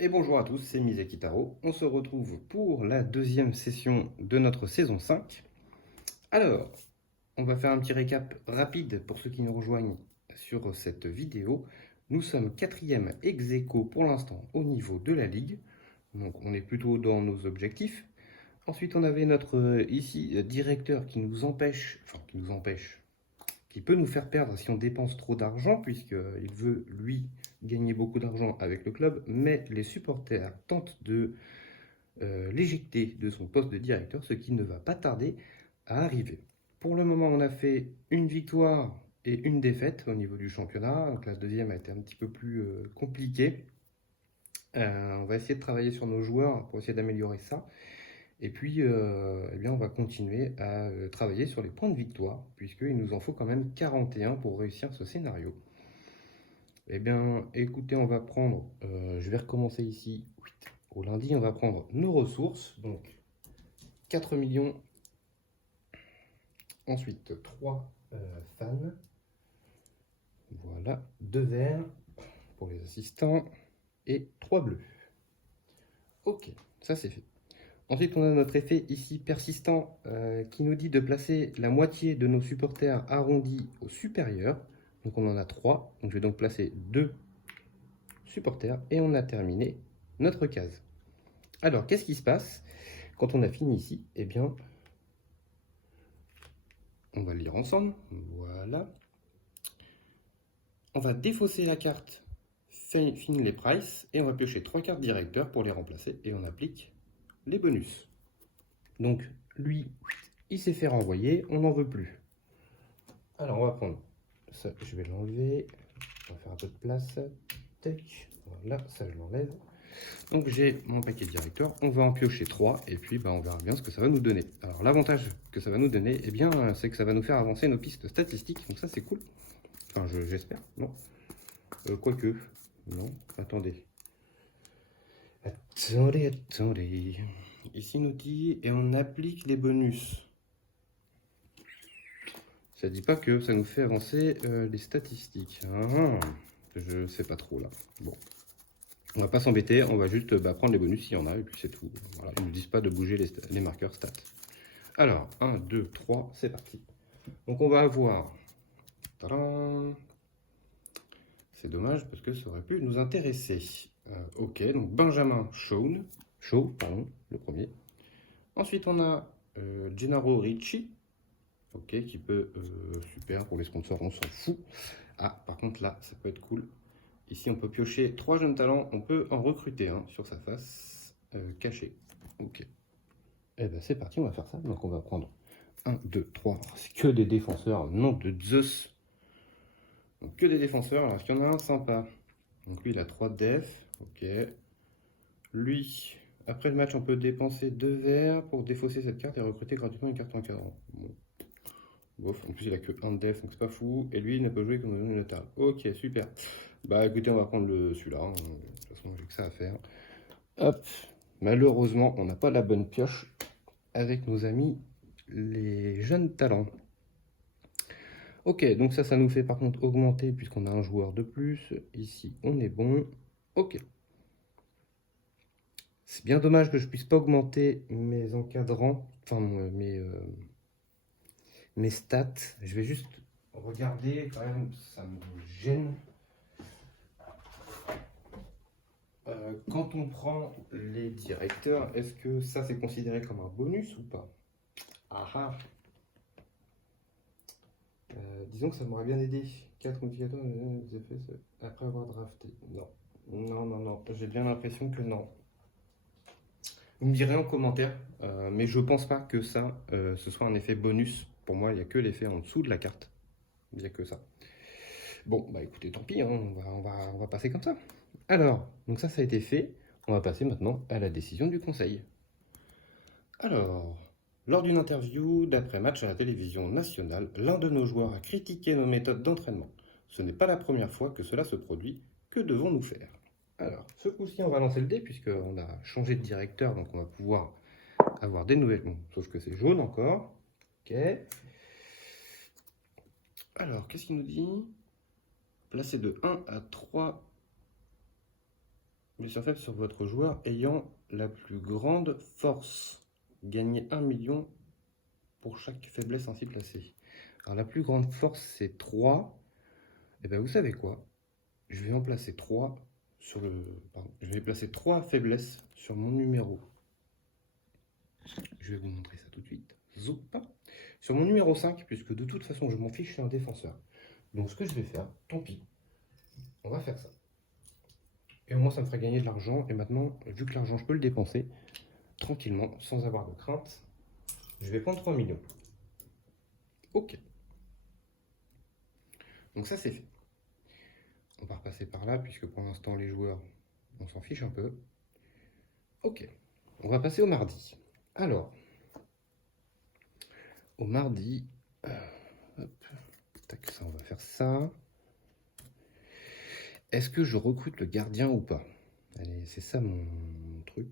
Et bonjour à tous, c'est Misaki Taro. On se retrouve pour la deuxième session de notre saison 5. Alors, on va faire un petit récap rapide pour ceux qui nous rejoignent sur cette vidéo. Nous sommes quatrième ex aequo pour l'instant au niveau de la ligue. Donc on est plutôt dans nos objectifs. Ensuite, on avait notre ici directeur qui nous empêche, qui peut nous faire perdre si on dépense trop d'argent, puisqu'il veut, lui, gagner beaucoup d'argent avec le club, mais les supporters tentent de l'éjecter de son poste de directeur, ce qui ne va pas tarder à arriver. Pour le moment, on a fait une victoire et une défaite au niveau du championnat. Donc la deuxième a été un petit peu plus compliquée. On va essayer de travailler sur nos joueurs pour essayer d'améliorer ça. Et puis, eh bien, on va continuer à travailler sur les points de victoire, puisqu'il nous en faut quand même 41 pour réussir ce scénario. Eh bien, écoutez, on va prendre, je vais recommencer ici au lundi, on va prendre nos ressources, donc 4 millions, ensuite 3 fans, voilà, 2 verts pour les assistants et 3 bleus. Ok, ça c'est fait. Ensuite, on a notre effet ici persistant qui nous dit de placer la moitié de nos supporters arrondis au supérieur. Donc on en a 3, donc je vais donc placer 2 supporters et on a terminé notre case. Alors, qu'est-ce qui se passe quand on a fini ici? Eh bien, on va le lire ensemble. Voilà. On va défausser la carte Fini les prices et on va piocher 3 cartes directeurs pour les remplacer et on applique les bonus. Donc, lui, il s'est fait renvoyer, on n'en veut plus. Alors, on va prendre ça, je vais l'enlever. On va faire un peu de place. Tac. Voilà, ça je l'enlève. Donc j'ai mon paquet directeur, on va en piocher 3 et puis on verra bien ce que ça va nous donner. Alors l'avantage que ça va nous donner, eh bien, c'est que ça va nous faire avancer nos pistes statistiques, donc ça c'est cool. Enfin j'espère, non. Quoique, non, attendez. Attendez. Ici nous dit, et on applique les bonus. Ça dit pas que ça nous fait avancer les statistiques. Je sais pas trop là. Bon. On va pas s'embêter, on va juste prendre les bonus s'il y en a, et puis c'est tout. Voilà, ils ne nous disent pas de bouger les marqueurs stats. Alors, 1, 2, 3, c'est parti. Donc on va avoir... C'est dommage parce que ça aurait pu nous intéresser. Ok, donc Benjamin Shaw, pardon, le premier. Ensuite on a Gennaro Ricci, ok, qui peut... super, pour les sponsors, on s'en fout. Ah, par contre là, ça peut être cool. Ici, on peut piocher 3 jeunes talents. On peut en recruter un sur sa face cachée. Ok. Et ben c'est parti, on va faire ça. Donc on va prendre 1, 2, 3. C'est que des défenseurs. Nom de Zeus. Donc que des défenseurs. Alors qu'il y en a un sympa. Donc lui, il a 3 def. Ok. Lui, après le match, on peut dépenser 2 verres pour défausser cette carte et recruter gratuitement une carte encadrant. Bon. Bof, en plus il a que 1 def, donc c'est pas fou. Et lui, il ne peut jouer que dans une notable. Ok, super. Bah écoutez, on va prendre celui-là. De toute façon, j'ai que ça à faire. Hop. Malheureusement, on n'a pas la bonne pioche avec nos amis les jeunes talents. Ok, donc ça nous fait par contre augmenter puisqu'on a un joueur de plus. Ici, on est bon. Ok. C'est bien dommage que je puisse pas augmenter mes encadrants, enfin mes stats. Je vais juste regarder quand même, ça me gêne. Quand on prend les directeurs, est-ce que ça c'est considéré comme un bonus ou pas? Ah ah. Disons que ça m'aurait bien aidé. 4 modificateurs des effets après avoir drafté. Non. Non. J'ai bien l'impression que non. Vous me direz en commentaire, mais je pense pas que ça, ce soit un effet bonus. Pour moi, il n'y a que l'effet en dessous de la carte. Il n'y a que ça. Bon, bah écoutez, tant pis, hein, on va passer comme ça. Alors, donc ça a été fait. On va passer maintenant à la décision du conseil. Alors, lors d'une interview d'après-match à la télévision nationale, l'un de nos joueurs a critiqué nos méthodes d'entraînement. Ce n'est pas la première fois que cela se produit. Que devons-nous faire? Alors, ce coup-ci, on va lancer le dé puisqu'on a changé de directeur, donc on va pouvoir avoir des nouvelles. Bon, sauf que c'est jaune encore. Ok. Alors, qu'est-ce qu'il nous dit? Placer de 1 à 3 blessure faible sur votre joueur ayant la plus grande force. Gagnez 1 million pour chaque faiblesse ainsi placée. Alors la plus grande force c'est 3. Et bien vous savez quoi? Je vais en placer 3 sur le. Pardon, je vais placer 3 faiblesses sur mon numéro. Je vais vous montrer ça tout de suite. Zoup. Sur mon numéro 5, puisque de toute façon je m'en fiche, je suis un défenseur. Donc ce que je vais faire, tant pis, on va faire ça. Et au moins ça me fera gagner de l'argent. Et maintenant, vu que l'argent je peux le dépenser tranquillement, sans avoir de crainte, je vais prendre 3 millions. Ok. Donc ça c'est fait. On va repasser par là, puisque pour l'instant les joueurs, on s'en fiche un peu. Ok. On va passer au mardi. Alors, au mardi, hop, tac, ça on va faire ça. Est-ce que je recrute le gardien ou pas? Allez, c'est ça mon truc.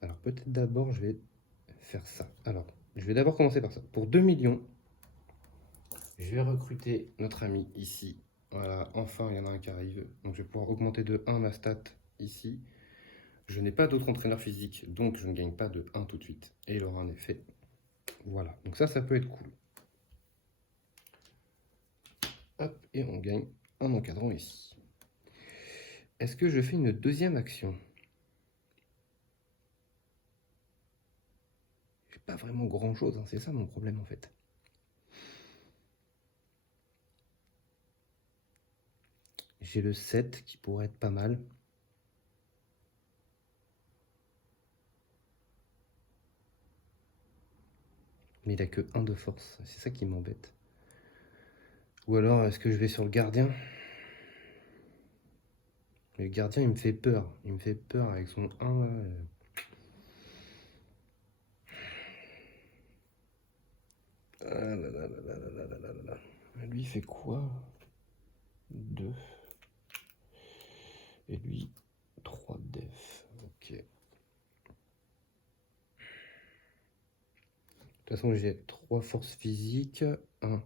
Alors peut-être d'abord je vais faire ça. Alors, je vais d'abord commencer par ça. Pour 2 millions, je vais recruter notre ami ici. Voilà, enfin il y en a un qui arrive. Donc je vais pouvoir augmenter de 1 ma stat ici. Je n'ai pas d'autre entraîneur physique, donc je ne gagne pas de 1 tout de suite. Et il aura un effet. Voilà, donc ça peut être cool. Hop, et on gagne un encadrant ici. Est-ce que je fais une deuxième action? J'ai pas vraiment grand chose, hein, c'est ça mon problème en fait. J'ai le 7 qui pourrait être pas mal. Mais il a que 1 de force, c'est ça qui m'embête. Ou alors est-ce que je vais sur le gardien? Le gardien il me fait peur. Il me fait peur avec son 1 là. Ah là là là là là là là là. Lui il fait quoi? 2. Et lui 3 def. Ok. De toute façon j'ai 3 forces physiques. 1,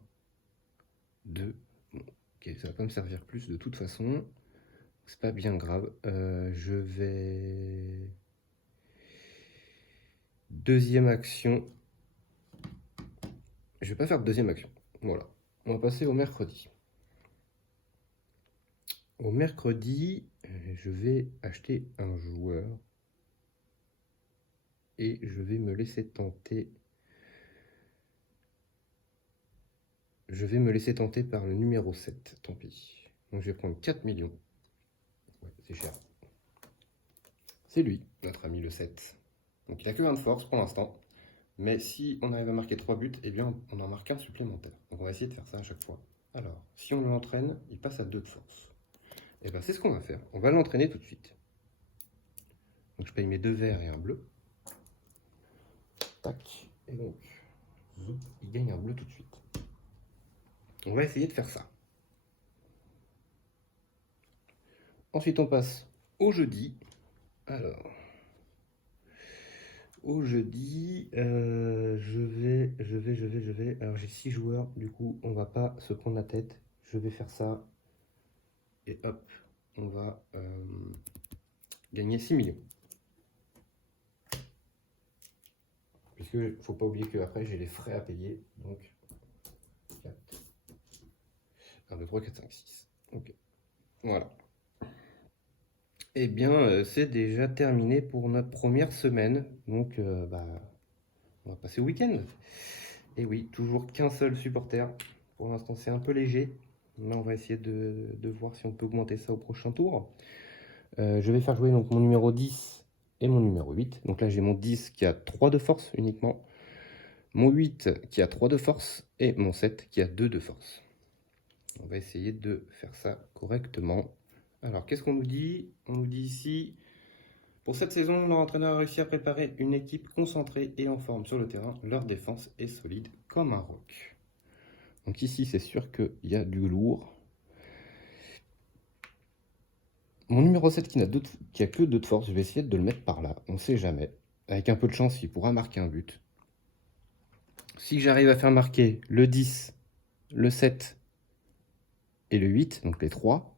2. Bon, ok, ça va pas me servir plus de toute façon. C'est pas bien grave. Je vais... Deuxième action. Je vais pas faire de deuxième action. Voilà. On va passer au mercredi. Au mercredi, je vais acheter un joueur. Et je vais me laisser tenter. Je vais me laisser tenter par le numéro 7. Tant pis. Donc je vais prendre 4 millions. Ouais, c'est cher. C'est lui, notre ami le 7. Donc il a que 20 de force pour l'instant. Mais si on arrive à marquer 3 buts, eh bien on en marque un supplémentaire. Donc on va essayer de faire ça à chaque fois. Alors, si on l'entraîne, il passe à 2 de force. Et bien c'est ce qu'on va faire. On va l'entraîner tout de suite. Donc je paye mes 2 verts et un bleu. Tac. Et donc, il gagne un bleu tout de suite. On va essayer de faire ça. Ensuite on passe au jeudi. Alors... Au jeudi, je vais. Alors j'ai 6 joueurs, du coup on va pas se prendre la tête. Je vais faire ça. Et hop, on va gagner 6 millions. Puisque faut pas oublier qu'après j'ai les frais à payer. Donc 4. 1, 2, 3, 4, 5, 6. Ok. Voilà. Eh bien, c'est déjà terminé pour notre première semaine. Donc, on va passer au week-end. Et oui, toujours qu'un seul supporter. Pour l'instant, c'est un peu léger. Là, on va essayer de voir si on peut augmenter ça au prochain tour. Je vais faire jouer donc mon numéro 10 et mon numéro 8. Donc là, j'ai mon 10 qui a 3 de force uniquement. Mon 8 qui a 3 de force. Et mon 7 qui a 2 de force. On va essayer de faire ça correctement. Alors, qu'est-ce qu'on nous dit? On nous dit ici... Pour cette saison, leur entraîneur a réussi à préparer une équipe concentrée et en forme sur le terrain. Leur défense est solide comme un roc. Donc ici, c'est sûr qu'il y a du lourd. Mon numéro 7 qui a que 2 de force, je vais essayer de le mettre par là. On ne sait jamais. Avec un peu de chance, il pourra marquer un but. Si j'arrive à faire marquer le 10, le 7 et le 8, donc les 3,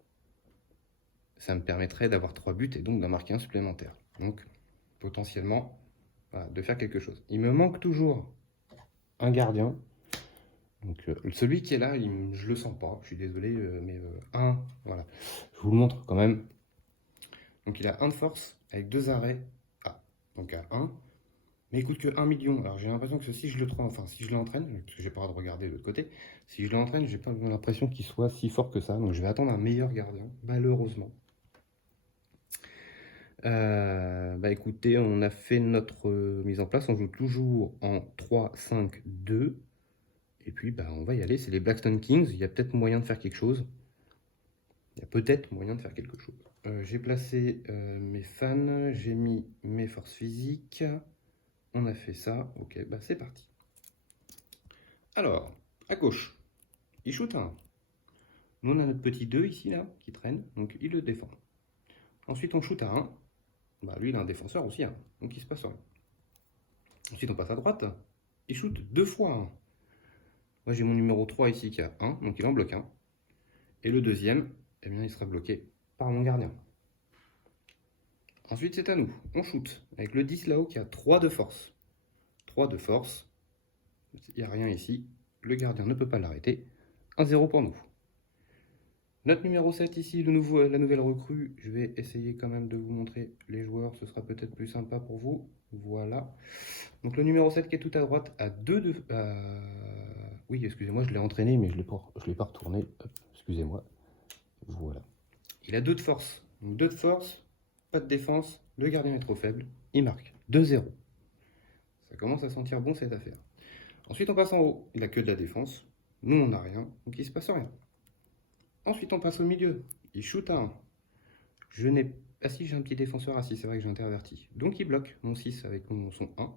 ça me permettrait d'avoir 3 buts et donc d'en marquer un supplémentaire. Donc, potentiellement, voilà, de faire quelque chose. Il me manque toujours un gardien. Donc, celui qui est là, je le sens pas. Je suis désolé, mais un, voilà. Je vous le montre quand même. Donc, il a 1 de force avec 2 arrêts. Ah, donc à 1. Mais il coûte que 1 million. Alors, j'ai l'impression que si je l'entraîne, parce que j'ai pas le droit de regarder de l'autre côté, si je l'entraîne, j'ai pas l'impression qu'il soit si fort que ça. Donc, je vais attendre un meilleur gardien, malheureusement. Bah écoutez, on a fait notre mise en place, on joue toujours en 3-5-2. Et puis bah, on va y aller, c'est les Blackstone Kings, il y a peut-être moyen de faire quelque chose. J'ai placé mes fans, j'ai mis mes forces physiques. On a fait ça, ok, bah c'est parti. Alors, à gauche, il shoot un. Nous on a notre petit 2 ici, là, qui traîne, donc il le défend. Ensuite on shoot à 1. Bah lui il a un défenseur aussi, hein, donc il se passe rien. Ensuite on passe à droite, il shoot 2 fois 1. Moi j'ai mon numéro 3 ici qui a 1, donc il en bloque 1. Et le deuxième, eh bien, il sera bloqué par mon gardien. Ensuite c'est à nous, on shoot avec le 10 là-haut qui a 3 de force. 3 de force, il n'y a rien ici, le gardien ne peut pas l'arrêter. 1-0 pour nous. Notre numéro 7 ici, la nouvelle recrue, je vais essayer quand même de vous montrer les joueurs, ce sera peut-être plus sympa pour vous. Voilà. Donc le numéro 7 qui est tout à droite a 2 de... Oui, excusez-moi, je l'ai entraîné, mais je ne l'ai pas retourné. Excusez-moi. Voilà. Il a 2 de force. Donc 2 de force, pas de défense, le gardien est trop faible, il marque 2-0. Ça commence à sentir bon cette affaire. Ensuite on passe en haut, il a que de la défense. Nous on n'a rien, donc il ne se passe rien. Ensuite on passe au milieu, il shoot à 1. Je n'ai... Ah si, j'ai un petit défenseur assis, c'est vrai que j'ai interverti. Donc il bloque mon 6 avec son 1.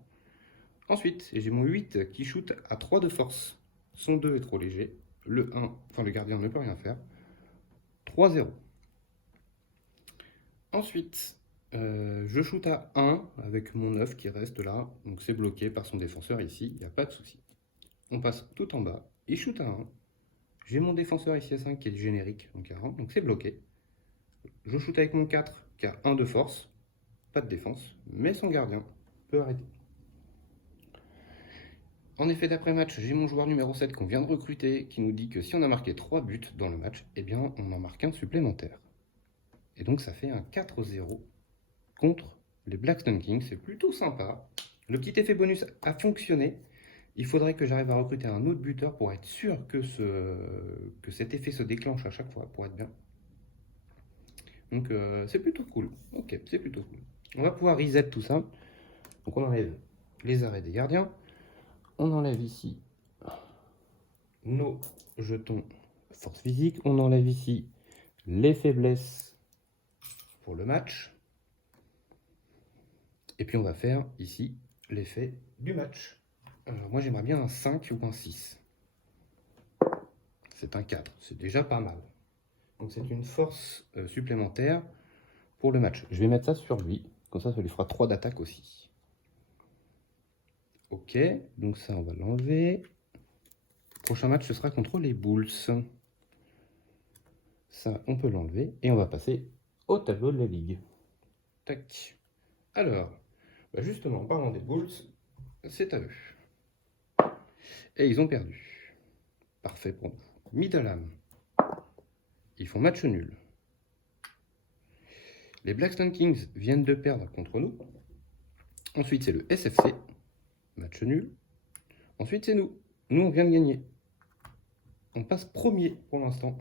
Ensuite, j'ai mon 8 qui shoot à 3 de force. Son 2 est trop léger. Le gardien ne peut rien faire. 3-0. Ensuite, je shoot à 1 avec mon 9 qui reste là. Donc c'est bloqué par son défenseur ici, il n'y a pas de souci. On passe tout en bas. Il shoot à 1. J'ai mon défenseur ici à 5 qui est générique, donc à 1, donc c'est bloqué. Je shoot avec mon 4 qui a 1 de force. Pas de défense, mais son gardien peut arrêter. En effet d'après-match, j'ai mon joueur numéro 7 qu'on vient de recruter qui nous dit que si on a marqué 3 buts dans le match, eh bien on en marque un supplémentaire. Et donc ça fait un 4-0 contre les Blackstone Kings, c'est plutôt sympa. Le petit effet bonus a fonctionné. Il faudrait que j'arrive à recruter un autre buteur pour être sûr que cet effet se déclenche à chaque fois, pour être bien. Donc c'est plutôt cool. Ok, c'est plutôt cool. On va pouvoir reset tout ça. Donc on enlève les arrêts des gardiens. On enlève ici nos jetons force physique. On enlève ici les faiblesses pour le match. Et puis on va faire ici l'effet du match. Alors moi j'aimerais bien un 5 ou un 6. C'est un 4, c'est déjà pas mal. Donc c'est une force supplémentaire pour le match. Je vais mettre ça sur lui, comme ça lui fera 3 d'attaque aussi. Ok, donc ça on va l'enlever. Prochain match ce sera contre les Bulls. Ça on peut l'enlever et on va passer au tableau de la ligue. Tac. Alors, bah justement en parlant des Bulls, c'est à eux. Et ils ont perdu. Parfait pour nous. Middleham. Ils font match nul. Les Blackstone Kings viennent de perdre contre nous. Ensuite, c'est le SFC. Match nul. Ensuite, c'est nous. Nous, on vient de gagner. On passe premier pour l'instant.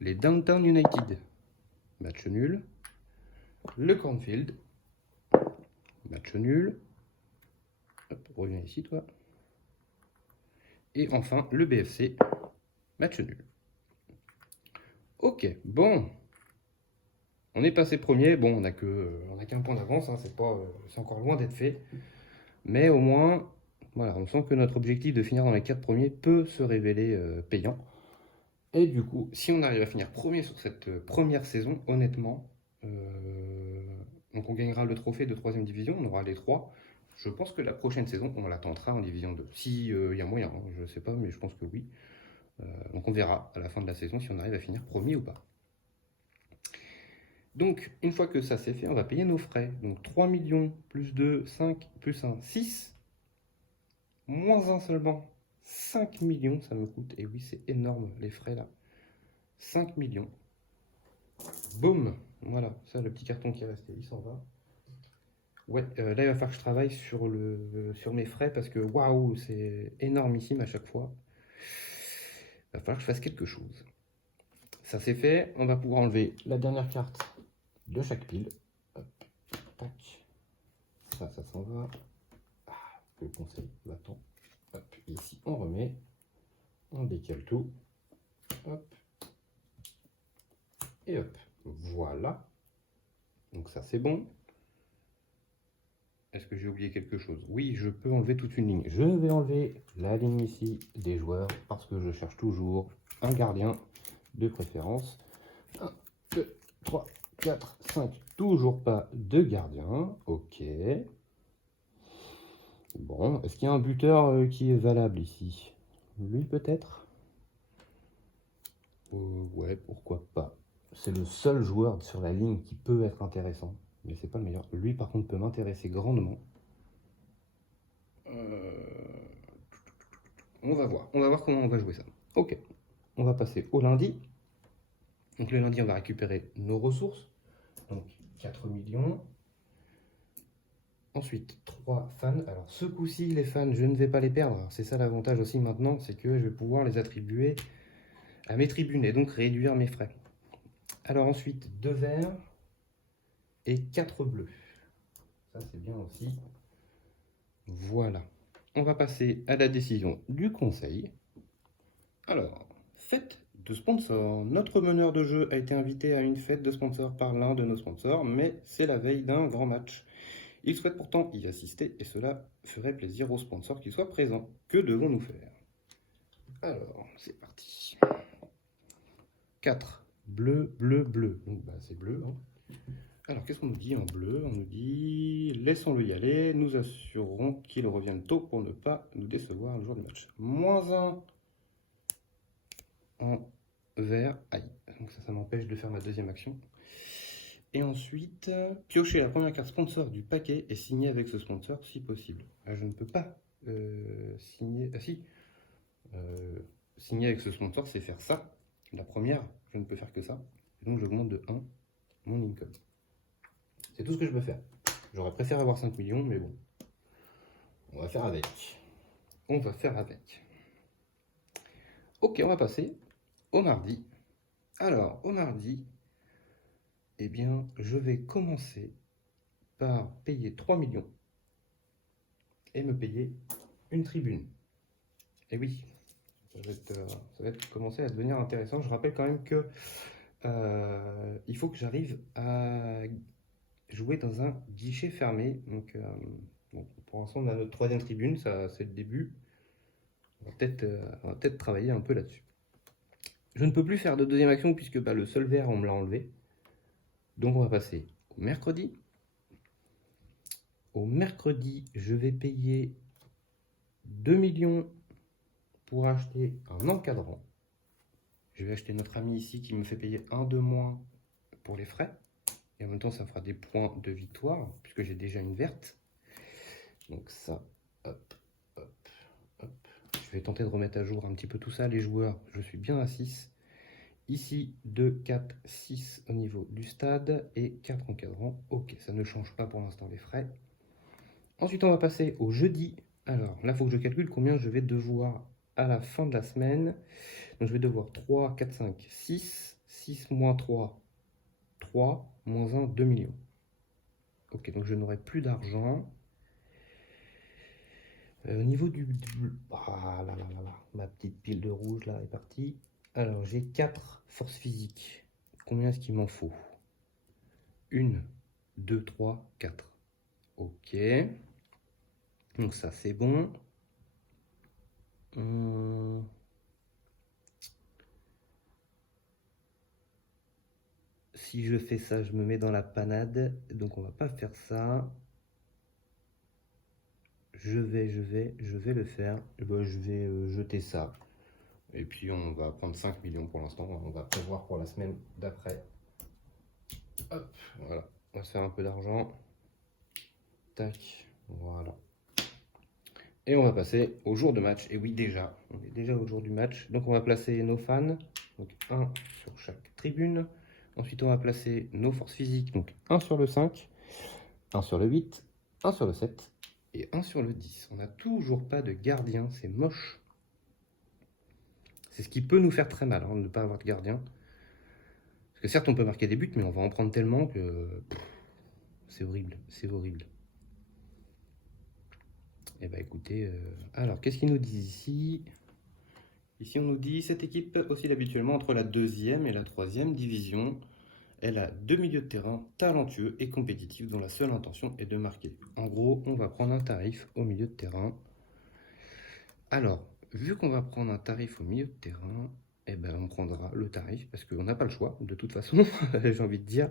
Les Downtown United. Match nul. Le Cornfield. Match nul. Hop, reviens ici, toi. Et enfin, le BFC. Match nul. Ok, bon. On est passé premier. Bon, on n'a qu'un point d'avance. Hein, c'est encore loin d'être fait. Mais au moins, voilà, on sent que notre objectif de finir dans les 4 premiers peut se révéler payant. Et du coup, si on arrive à finir premier sur cette première saison, honnêtement, donc on gagnera le trophée de 3ème division, on aura les 3. Je pense que la prochaine saison, on la tentera en division 2. Si y a moyen, hein, je ne sais pas, mais je pense que oui. Donc on verra à la fin de la saison si on arrive à finir premier ou pas. Donc, une fois que ça c'est fait, on va payer nos frais. Donc 3 millions, plus 2, 5, plus 1, 6, moins 1 seulement. 5 millions, ça me coûte. Et oui, c'est énorme les frais là. 5 millions. Boum. Voilà, ça le petit carton qui est resté, il s'en va. Ouais, là il va falloir que je travaille sur mes frais parce que waouh, c'est énormissime à chaque fois. Il va falloir que je fasse quelque chose. Ça c'est fait, on va pouvoir enlever la dernière carte de chaque pile. Hop, tac. Ça s'en va. Ah, le conseil, va-t'en. Hop, ici on remet. On décale tout. Hop. Et hop. Voilà. Donc ça c'est bon. Est-ce que j'ai oublié quelque chose? Oui, je peux enlever toute une ligne. Je vais enlever la ligne ici des joueurs parce que je cherche toujours un gardien de préférence. 1, 2, 3, 4, 5. Toujours pas de gardien. Ok. Bon, est-ce qu'il y a un buteur qui est valable ici? Lui peut-être? Ouais, pourquoi pas. C'est le seul joueur sur la ligne qui peut être intéressant. Mais c'est pas le meilleur. Lui par contre peut m'intéresser grandement. On va voir comment on va jouer ça. Ok, on va passer au lundi. Donc le lundi, on va récupérer nos ressources. Donc 4 millions. Ensuite, 3 fans. Alors ce coup-ci, les fans, je ne vais pas les perdre. C'est ça l'avantage aussi maintenant, c'est que je vais pouvoir les attribuer à mes tribunes et donc réduire mes frais. Alors ensuite, 2 verts et 4 bleus. Ça c'est bien aussi. Voilà. On va passer à la décision du conseil. Alors, fête de sponsors. Notre meneur de jeu a été invité à une fête de sponsors par l'un de nos sponsors, mais c'est la veille d'un grand match. Il souhaite pourtant y assister et cela ferait plaisir aux sponsors qu'ils soient présents. Que devons-nous faire? Alors, c'est parti. 4. Bleu, bleu, bleu. Donc, c'est bleu. Hein. Alors, qu'est-ce qu'on nous dit en bleu? On nous dit laissons-le y aller, nous assurerons qu'il revienne tôt pour ne pas nous décevoir le jour du match. -1 en vert. Aïe. Donc ça m'empêche de faire ma deuxième action. Et ensuite, piocher la première carte sponsor du paquet et signer avec ce sponsor si possible. Ah, je ne peux pas signer. Ah si. Signer avec ce sponsor, c'est faire ça. La première, je ne peux faire que ça. Et donc j'augmente de 1 mon income. C'est tout ce que je peux faire. J'aurais préféré avoir 5 millions, mais bon. On va faire avec. On va faire avec. Ok, on va passer au mardi. Alors, au mardi, eh bien, je vais commencer par payer 3 millions et me payer une tribune. Et oui, ça va commencer à devenir intéressant. Je rappelle quand même que il faut que j'arrive à jouer dans un guichet fermé. Donc, bon, pour l'instant, on a notre troisième tribune, ça c'est le début. On va peut-être travailler un peu là-dessus. Je ne peux plus faire de deuxième action puisque le seul vert, on me l'a enlevé. Donc, on va passer au mercredi. Au mercredi, je vais payer 2 millions pour acheter un encadrant. Je vais acheter notre ami ici qui me fait payer 1 de moins pour les frais. Et en même temps, ça me fera des points de victoire, puisque j'ai déjà une verte. Donc ça, hop, hop, hop. Je vais tenter de remettre à jour un petit peu tout ça. Les joueurs, je suis bien à 6. Ici, 2, 4, 6 au niveau du stade et 4 encadrants. Ok, ça ne change pas pour l'instant les frais. Ensuite, on va passer au jeudi. Alors là, il faut que je calcule combien je vais devoir à la fin de la semaine. Donc je vais devoir 3, 4, 5, 6. 6 moins 3, 3, moins 1, 2 millions. Ok, donc je n'aurai plus d'argent. Au niveau du... Ah là là là là, ma petite pile de rouge là est partie. Alors j'ai 4 forces physiques. Combien est-ce qu'il m'en faut? 1, 2, 3, 4. Ok. Donc ça c'est bon. Si je fais ça, je me mets dans la panade. Donc on va pas faire ça. Je vais le faire. Et ben, je vais jeter ça. Et puis on va prendre 5 millions pour l'instant. On va prévoir pour la semaine d'après. Hop, voilà. On va se faire un peu d'argent. Tac, voilà. Et on va passer au jour de match. Et oui, déjà, on est déjà au jour du match. Donc on va placer nos fans, donc un sur chaque tribune. Ensuite, on va placer nos forces physiques, donc un sur le 5, un sur le 8, un sur le 7 et un sur le 10. On n'a toujours pas de gardien, c'est moche. C'est ce qui peut nous faire très mal, de ne pas avoir de gardien. Parce que certes, on peut marquer des buts, mais on va en prendre tellement que c'est horrible, c'est horrible. Eh bien écoutez, alors qu'est-ce qu'ils nous disent ici? Ici on nous dit cette équipe oscille habituellement entre la 2e et la 3e division. Elle a 2 milieux de terrain talentueux et compétitifs dont la seule intention est de marquer. En gros, on va prendre un tarif au milieu de terrain. Alors, vu qu'on va prendre un tarif au milieu de terrain, eh ben on prendra le tarif parce qu'on n'a pas le choix de toute façon, j'ai envie de dire.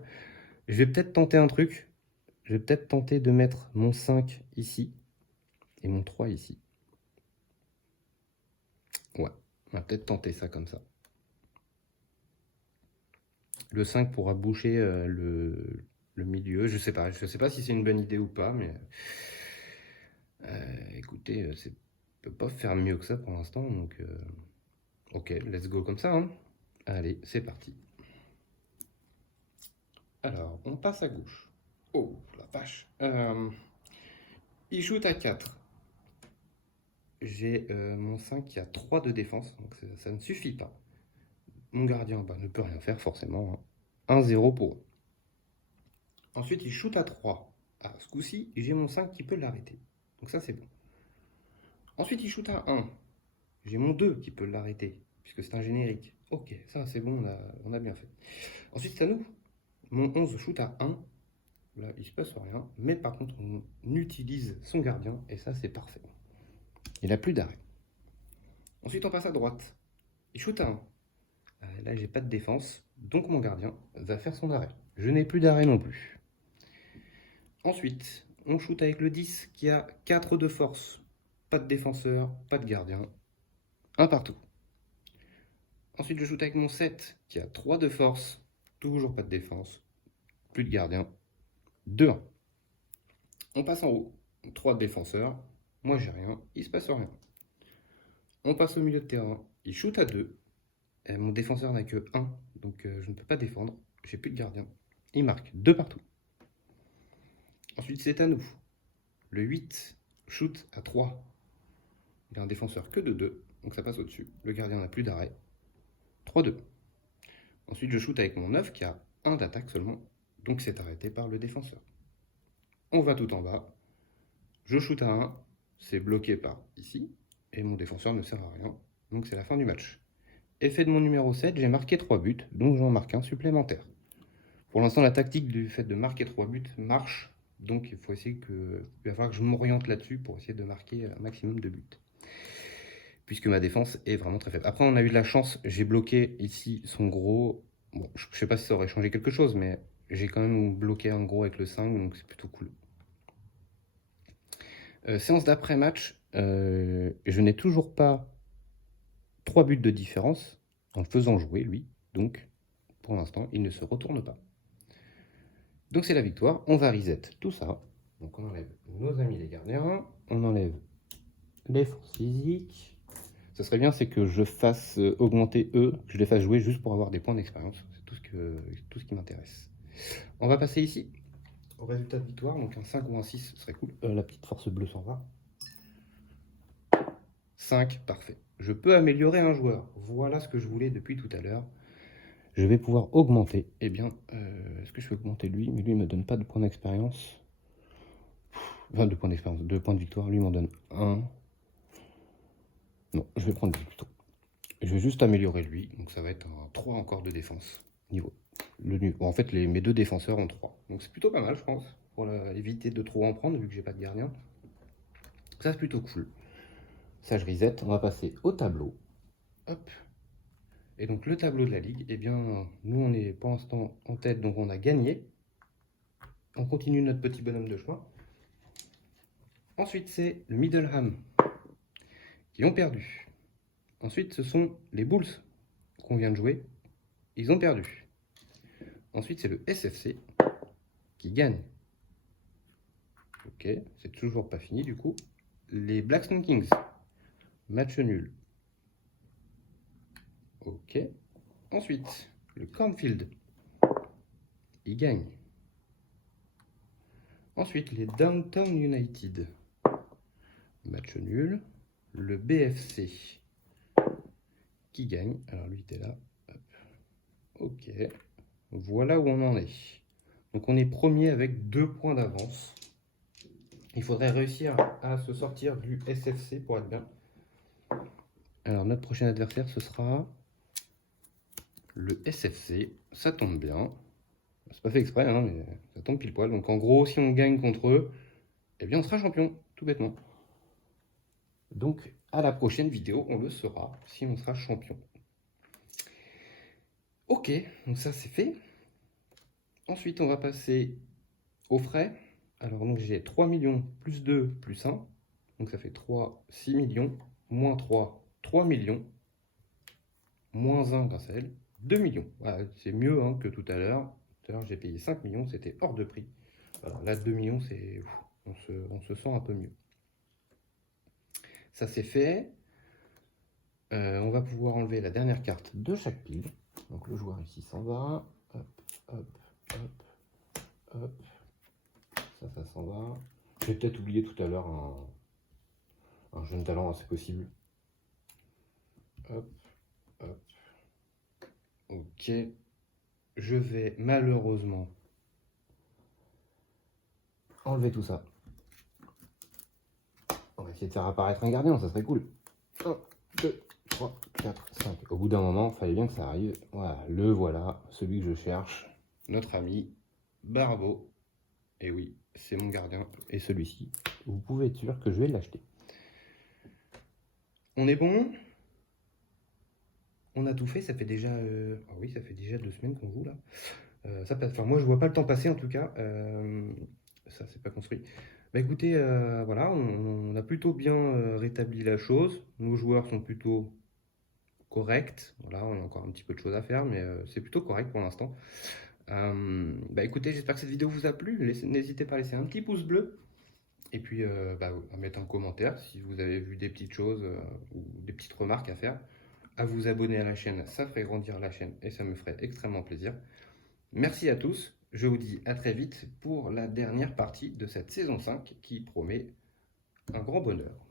Je vais peut-être tenter un truc. Je vais peut-être tenter de mettre mon 5 ici et mon 3 ici. Ouais, on va peut-être tenter ça comme ça. Le 5 pourra boucher le milieu. Je sais pas si c'est une bonne idée ou pas, mais écoutez, c'est peut pas faire mieux que ça pour l'instant, donc ok, let's go comme ça, hein. Allez, c'est parti. Alors, on passe à gauche. Oh, la vache. Il shoot à 4. J'ai mon 5 qui a 3 de défense, donc ça ne suffit pas. Mon gardien ne peut rien faire forcément, hein. 1-0 pour eux. Ensuite, il shoot à 3. Ah, ce coup-ci, j'ai mon 5 qui peut l'arrêter. Donc ça, c'est bon. Ensuite, il shoot à 1. J'ai mon 2 qui peut l'arrêter, puisque c'est un générique. Ok, ça c'est bon, on a bien fait. Ensuite, c'est à nous. Mon 11 shoot à 1. Là, il se passe rien. Mais par contre, on utilise son gardien, et ça, c'est parfait. Il n'a plus d'arrêt. Ensuite, on passe à droite. Il shoot à 1. Là, j'ai pas de défense, donc mon gardien va faire son arrêt. Je n'ai plus d'arrêt non plus. Ensuite, on shoot avec le 10 qui a 4 de force. Pas de défenseur, pas de gardien. Un partout. Ensuite, je shoot avec mon 7 qui a 3 de force. Toujours pas de défense. Plus de gardien. 2-1. On passe en haut. 3 défenseurs. Moi, j'ai rien. Il se passe rien. On passe au milieu de terrain. Il shoot à 2. Mon défenseur n'a que 1. Donc, je ne peux pas défendre. J'ai plus de gardien. Il marque 2 partout. Ensuite, c'est à nous. Le 8 shoot à 3. Il a un défenseur que de 2. Donc, ça passe au-dessus. Le gardien n'a plus d'arrêt. 3-2. Ensuite, je shoot avec mon 9 qui a 1 d'attaque seulement. Donc, c'est arrêté par le défenseur. On va tout en bas. Je shoot à 1. C'est bloqué par ici. Et mon défenseur ne sert à rien. Donc, c'est la fin du match. Effet de mon numéro 7, j'ai marqué 3 buts. Donc, j'en marque un supplémentaire. Pour l'instant, la tactique du fait de marquer 3 buts marche. Donc, il va falloir que je m'oriente là-dessus pour essayer de marquer un maximum de buts. Puisque ma défense est vraiment très faible. Après, on a eu de la chance. J'ai bloqué ici son gros. Bon, je ne sais pas si ça aurait changé quelque chose, mais j'ai quand même bloqué un gros avec le 5, donc c'est plutôt cool. Séance d'après-match. Je n'ai toujours pas 3 buts de différence en le faisant jouer, lui. Donc, pour l'instant, il ne se retourne pas. Donc, c'est la victoire. On va reset tout ça. Donc, on enlève nos amis les gardiens. On enlève les forces physiques. Ce serait bien, c'est que je fasse augmenter eux, que je les fasse jouer juste pour avoir des points d'expérience. C'est tout ce qui m'intéresse. On va passer ici au résultat de victoire. Donc un 5 ou un 6, ce serait cool. La petite force bleue s'en va. 5, parfait. Je peux améliorer un joueur. Voilà ce que je voulais depuis tout à l'heure. Je vais pouvoir augmenter. Eh bien, est-ce que je peux augmenter lui? Mais lui, il ne me donne pas de points d'expérience. Enfin, de points d'expérience, 2 points de victoire. Lui, il m'en donne 1. Non, je vais prendre lui plutôt. Je vais juste améliorer lui. Donc ça va être un 3 encore de défense. Niveau. Bon, en fait, mes 2 défenseurs ont 3. Donc c'est plutôt pas mal, je pense. Pour éviter de trop en prendre, vu que j'ai pas de gardien. Ça, c'est plutôt cool. Ça, je reset. On va passer au tableau. Hop. Et donc, le tableau de la ligue, eh bien, nous, on est pour l'instant en tête, donc on a gagné. On continue notre petit bonhomme de chemin. Ensuite, c'est le Middleham qui ont perdu. Ensuite, ce sont les Bulls qu'on vient de jouer. Ils ont perdu. Ensuite, c'est le SFC qui gagne. Ok, c'est toujours pas fini du coup. Les Blackstone Kings, match nul. Ok. Ensuite, le Cornfield, il gagne. Ensuite, les Downtown United, match nul. Le BFC qui gagne. Alors lui, était là. Hop. Ok. Voilà où on en est. Donc on est premier avec 2 points d'avance. Il faudrait réussir à se sortir du SFC pour être bien. Alors notre prochain adversaire, ce sera le SFC. Ça tombe bien. C'est pas fait exprès, hein, mais ça tombe pile poil. Donc en gros, si on gagne contre eux, eh bien on sera champion, tout bêtement. Donc à la prochaine vidéo, on le saura si on sera champion. Ok, donc ça c'est fait. Ensuite, on va passer aux frais. Alors donc j'ai 3 millions plus 2 plus 1. Donc ça fait 3, 6 millions. Moins 3, 3 millions. Moins 1 grâce à elle, 2 millions. Voilà, c'est mieux hein, que tout à l'heure. Tout à l'heure j'ai payé 5 millions, c'était hors de prix. Alors là 2 millions, c'est on se sent un peu mieux. Ça c'est fait. On va pouvoir enlever la dernière carte de chaque pile. Donc le joueur ici s'en va. Hop, hop, hop, hop. Ça s'en va. J'ai peut-être oublié tout à l'heure un jeune talent, c'est possible. Hop, hop. Ok. Je vais malheureusement enlever tout ça. On va essayer de faire apparaître un gardien, ça serait cool. 1, 2, 3, 4, 5. Au bout d'un moment, il fallait bien que ça arrive. Voilà, le voilà, celui que je cherche. Notre ami Barbeau. Et oui, c'est mon gardien. Et celui-ci, vous pouvez être sûr que je vais l'acheter. On est bon? On a tout fait, ça fait déjà... Ah oui, ça fait déjà 2 semaines qu'on joue là. Ça passe... Enfin, moi je vois pas le temps passer en tout cas. Ça, c'est pas construit. Bah écoutez, voilà, on a plutôt bien rétabli la chose. Nos joueurs sont plutôt corrects. Voilà, on a encore un petit peu de choses à faire, mais c'est plutôt correct pour l'instant. Bah écoutez, j'espère que cette vidéo vous a plu. N'hésitez pas à laisser un petit pouce bleu. Et puis bah, à mettre un commentaire si vous avez vu des petites choses ou des petites remarques à faire. À vous abonner à la chaîne, ça ferait grandir la chaîne et ça me ferait extrêmement plaisir. Merci à tous, je vous dis à très vite pour la dernière partie de cette saison 5 qui promet un grand bonheur.